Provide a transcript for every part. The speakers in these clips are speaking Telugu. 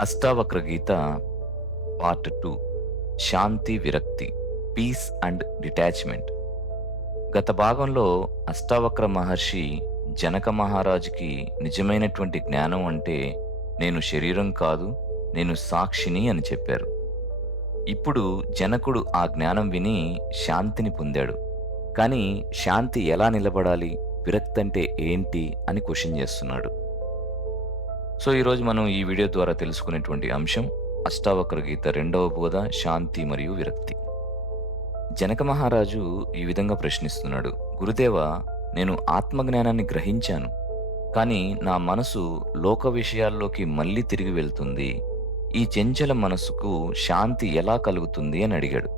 Ashtavakra Gita part two. శాంతి విరక్తి పీస్ అండ్ డిటాచ్మెంట్. గత భాగంలో అష్టావక్ర మహర్షి జనక మహారాజుకి నిజమైనటువంటి జ్ఞానం అంటే నేను శరీరం కాదు నేను సాక్షిని అని చెప్పారు. ఇప్పుడు జనకుడు ఆ జ్ఞానం విని శాంతిని పొందాడు. కానీ శాంతి ఎలా నిలబడాలి విరక్తి అంటే ఏంటి అని క్వశ్చన్ చేస్తున్నాడు. సో ఈరోజు మనం ఈ వీడియో ద్వారా తెలుసుకునేటువంటి అంశం అష్టావక్ర గీత రెండవ బోధ శాంతి మరియు విరక్తి. జనక మహారాజు ఈ విధంగా ప్రశ్నిస్తున్నాడు. గురుదేవ నేను ఆత్మజ్ఞానాన్ని గ్రహించాను. కానీ నా మనసు లోక విషయాల్లోకి మళ్ళీ తిరిగి వెళ్తుంది. ఈ చెంచల మనసుకు శాంతి ఎలా కలుగుతుంది అని అడిగాడు.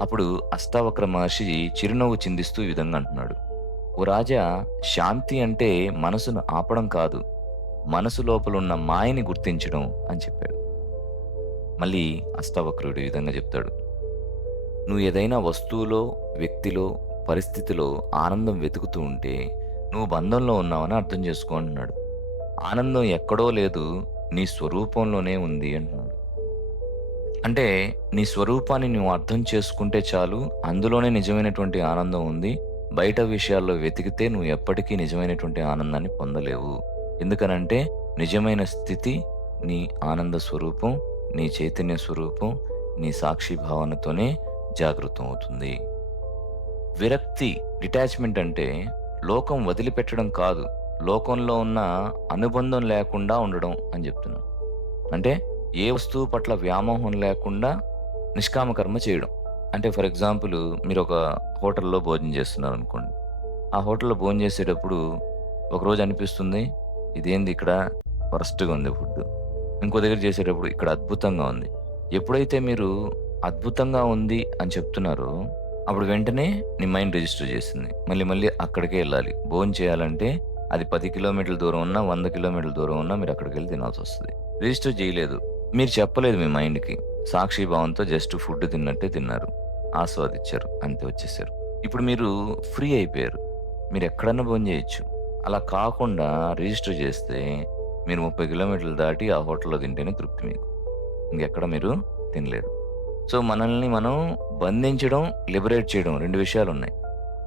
అప్పుడు అష్టావక్ర మహర్షి చిరునవ్వు చిందిస్తూ ఈ విధంగా అంటున్నాడు. ఓ రాజా శాంతి అంటే మనసును ఆపడం కాదు. మనసు లోపలున్న మాయని గుర్తించడం అని చెప్పాడు. మళ్ళీ అష్టవక్రుడు ఈ విధంగా చెప్తాడు. నువ్వు ఏదైనా వస్తువులో వ్యక్తిలో పరిస్థితిలో ఆనందం వెతుకుతూ ఉంటే నువ్వు బంధంలో ఉన్నావని అర్థం చేసుకో అంటున్నాడు. ఆనందం ఎక్కడో లేదు నీ స్వరూపంలోనే ఉంది అంటున్నాడు. అంటే నీ స్వరూపాన్ని నువ్వు అర్థం చేసుకుంటే చాలు అందులోనే నిజమైనటువంటి ఆనందం ఉంది బయట విషయాల్లో వెతికితే నువ్వు ఎప్పటికీ నిజమైనటువంటి ఆనందాన్ని పొందలేవు. ఎందుకనంటే నిజమైన స్థితి నీ ఆనంద స్వరూపం నీ చైతన్య స్వరూపం నీ సాక్షి భావనతోనే జాగృతం అవుతుంది విరక్తి డిటాచ్మెంట్ అంటే లోకం వదిలిపెట్టడం కాదు. లోకంలో ఉన్న అనుబంధం లేకుండా ఉండడం అని చెప్తున్నాను అంటే ఏ వస్తువు పట్ల వ్యామోహం లేకుండా నిష్కామకర్మ చేయడం. అంటే ఫర్ ఎగ్జాంపుల్ మీరు ఒక హోటల్లో భోజనం చేస్తున్నారు అనుకోండి ఆ హోటల్లో భోజనం చేసేటప్పుడు ఒకరోజు అనిపిస్తుంది ఇదేంది ఇక్కడ? వరస్ట్గా ఉంది ఫుడ్ ఇంకో దగ్గర చేసేటప్పుడు ఇక్కడ అద్భుతంగా ఉంది. ఎప్పుడైతే మీరు అద్భుతంగా ఉంది అని చెప్తున్నారో అప్పుడు వెంటనే నీ మైండ్ రిజిస్టర్ చేసింది. మళ్ళీ మళ్ళీ అక్కడికే వెళ్ళాలి. భోజనం చేయాలంటే అది పది కిలోమీటర్ల దూరం ఉన్నా వంద కిలోమీటర్ల దూరం ఉన్నా మీరు అక్కడికి వెళ్ళి తినాల్సి వస్తుంది. రిజిస్టర్ చేయలేదు. మీరు చెప్పలేదు మీ మైండ్కి. సాక్షి భావంతో జస్ట్ ఫుడ్ తిన్నట్టే తిన్నారు. ఆస్వాదించారు అంతే వచ్చేసారు. ఇప్పుడు మీరు ఫ్రీ అయిపోయారు. మీరు ఎక్కడన్నా భోజనం చేయొచ్చు. అలా కాకుండా రిజిస్టర్ చేస్తే మీరు ముప్పై కిలోమీటర్లు దాటి ఆ హోటల్లో తింటేనే తృప్తి మీకు. ఇంకెక్కడ మీరు తినలేరు. సో మనల్ని మనం బంధించడం లిబరేట్ చేయడం రెండు విషయాలు ఉన్నాయి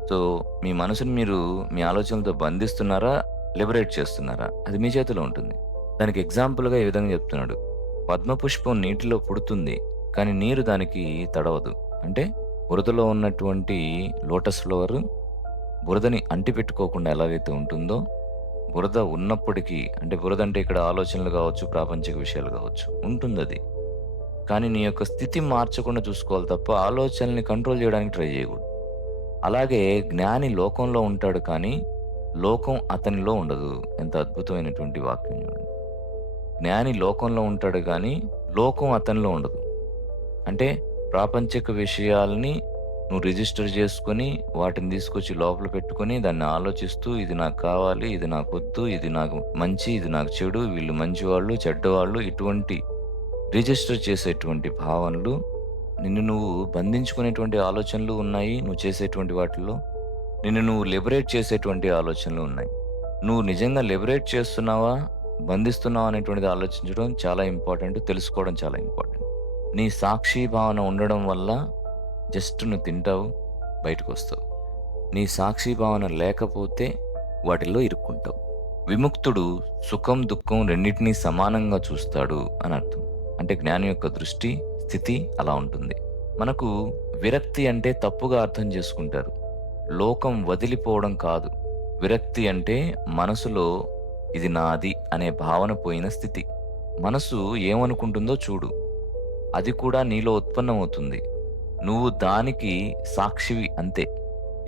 సో మీ మనసుని మీరు మీ ఆలోచనలతో బంధిస్తున్నారా లిబరేట్ చేస్తున్నారా? అది మీ చేతిలో ఉంటుంది. దానికి ఎగ్జాంపుల్గా ఈ విధంగా చెప్తున్నాడు. పద్మపుష్పం నీటిలో పుడుతుంది కానీ నీరు దానికి తడవదు. అంటే బురదలో ఉన్నటువంటి లోటస్ ఫ్లవర్ బురదని అంటిపెట్టుకోకుండా ఎలాగైతే ఉంటుందో బురద ఉన్నప్పటికీ అంటే బురద అంటే ఇక్కడ ఆలోచనలు కావచ్చు ప్రాపంచిక విషయాలు కావచ్చు ఉంటుంది అది కానీ నీ యొక్క స్థితి మార్చకుండా చూసుకోవాలి తప్ప ఆలోచనల్ని కంట్రోల్ చేయడానికి ట్రై చేయకూడదు. అలాగే జ్ఞాని లోకంలో ఉంటాడు కానీ లోకం అతనిలో ఉండదు. ఎంత అద్భుతమైనటువంటి వాక్యం చూడండి. జ్ఞాని లోకంలో ఉంటాడు కానీ లోకం అతనిలో ఉండదు. అంటే ప్రాపంచిక విషయాల్ని నువ్వు రిజిస్టర్ చేసుకొని వాటిని తీసుకొచ్చి లోపల పెట్టుకొని దాన్ని ఆలోచిస్తూ ఇది నాకు కావాలి ఇది నాకు వద్దు ఇది నాకు మంచి ఇది నాకు చెడు వీళ్ళు మంచివాళ్ళు చెడ్డవాళ్ళు ఇటువంటి రిజిస్టర్ చేసేటువంటి భావనలు నిన్ను నువ్వు బంధించుకునేటువంటి ఆలోచనలు ఉన్నాయి నువ్వు చేసేటువంటి వాటిల్లో నిన్ను నువ్వు లిబరేట్ చేసేటువంటి ఆలోచనలు ఉన్నాయి. నువ్వు నిజంగా లిబరేట్ చేస్తున్నావా బంధిస్తున్నావా అనేటువంటిది ఆలోచించడం చాలా ఇంపార్టెంట్ తెలుసుకోవడం చాలా ఇంపార్టెంట్ నీ సాక్షి భావన ఉండడం వల్ల జస్ట్ నువ్వు తింటావు బయటకు వస్తావు నీ సాక్షి భావన లేకపోతే వాటిల్లో ఇరుక్కుంటావు. విముక్తుడు సుఖం దుఃఖం రెండింటినీ సమానంగా చూస్తాడు అని అర్థం. అంటే జ్ఞానం యొక్క దృష్టి స్థితి అలా ఉంటుంది. మనకు విరక్తి అంటే తప్పుగా అర్థం చేసుకుంటారు. లోకం వదిలిపోవడం కాదు. విరక్తి అంటే మనసులో ఇది నాది అనే భావన పోయిన స్థితి. మనసు ఏమనుకుంటుందో చూడు. అది కూడా నీలో ఉత్పన్నమవుతుంది. నువ్వు దానికి సాక్షివి అంతే.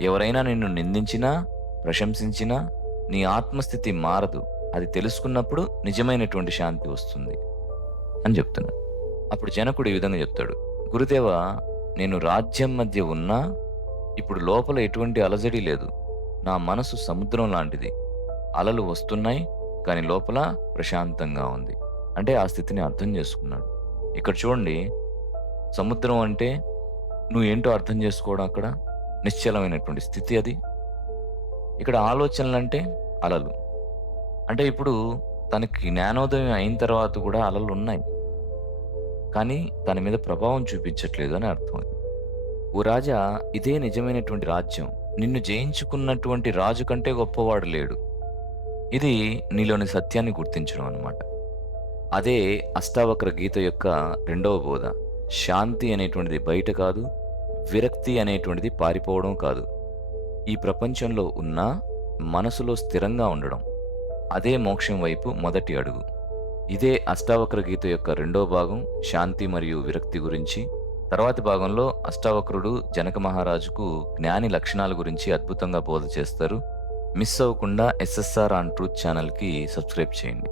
ఎవరైనా నిన్ను నిందించినా ప్రశంసించినా నీ ఆత్మస్థితి మారదు. అది తెలుసుకున్నప్పుడు నిజమైనటువంటి శాంతి వస్తుంది అని చెప్తున్నాడు అప్పుడు జనకుడు ఈ విధంగా చెప్తాడు. గురుదేవ నేను రాజ్యం మధ్య ఉన్నా ఇప్పుడు లోపల ఎటువంటి అలజడి లేదు. నా మనసు సముద్రం లాంటిది. అలలు వస్తున్నాయి కానీ లోపల ప్రశాంతంగా ఉంది. అంటే ఆ స్థితిని అర్థం చేసుకున్నాడు. ఇక్కడ చూడండి సముద్రం అంటే నువ్వు ఏంటో అర్థం చేసుకోవడం అక్కడ నిశ్చలమైనటువంటి స్థితి అది. ఇక్కడ ఆలోచనలు అంటే అలలు. అంటే ఇప్పుడు తనకి జ్ఞానోదయం అయిన తర్వాత కూడా అలలు ఉన్నాయి. కానీ తన మీద ప్రభావం చూపించట్లేదు అని అర్థం ఓ రాజా ఇదే నిజమైనటువంటి రాజ్యం. నిన్ను జయించుకున్నటువంటి రాజు కంటే గొప్పవాడు లేడు. ఇది నీలోని సత్యాన్ని గుర్తించడం అనమాట అదే అష్టావక్ర గీత యొక్క రెండవ బోధ. శాంతి అనేటువంటిది బయట కాదు విరక్తి అనేటువంటిది పారిపోవడం కాదు. ఈ ప్రపంచంలో ఉన్న మనసులో స్థిరంగా ఉండడం అదే మోక్షం వైపు మొదటి అడుగు. ఇదే అష్టావక్ర గీత యొక్క రెండో భాగం శాంతి మరియు విరక్తి గురించి. తర్వాతి భాగంలో అష్టావక్రుడు జనక మహారాజుకు జ్ఞాని లక్షణాల గురించి అద్భుతంగా బోధ చేస్తారు. మిస్ అవ్వకుండా ఎస్ఎస్ఆర్ ఆన్ ట్రూత్ ఛానల్కి సబ్స్క్రైబ్ చేయండి.